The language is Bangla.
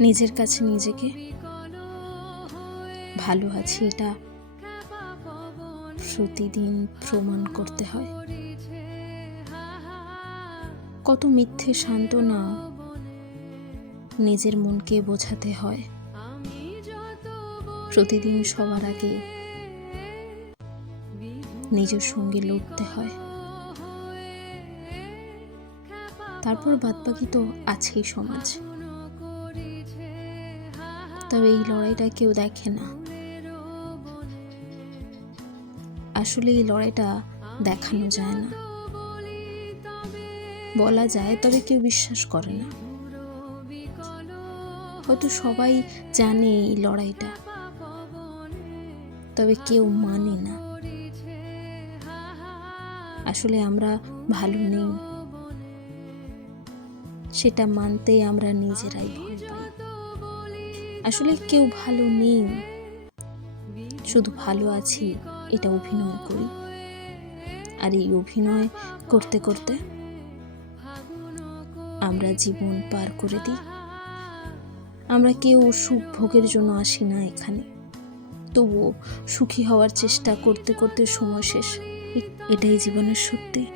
নিজের কাছে নিজেকে ভালো আছি এটা প্রতিদিন প্রমাণ করতে হয়। কত মিথ্যে সান্ত্বনা নিজের মনকে বোঝাতে হয়। প্রতিদিন সবার আগে নিজের সঙ্গে লড়তে হয়। তারপর বাদবাকি তো আছেই সমাজ। তবে এই লড়াইটা কেউ দেখে না। আসলে এই লড়াইটা দেখানো যায় না, বলা যায় তবে কেউ বিশ্বাস করে না। হয়তো সবাই জানে এই লড়াইটা, তবে কেউ মানে না। আসলে আমরা ভালো নেই, সেটা মানতে আমরা নিজেরাই ভয় পাই। আসলে কেউ ভালো নেই, শুধু ভালো আছি এটা অভিনয় করি। আর এই অভিনয় করতে করতে আমরা জীবন পার করে দিই। আমরা কেউ সুখ ভোগের জন্য আসি না এখানে, তবুও সুখী হওয়ার চেষ্টা করতে করতে সময় শেষ। এটাই জীবনের সত্যি।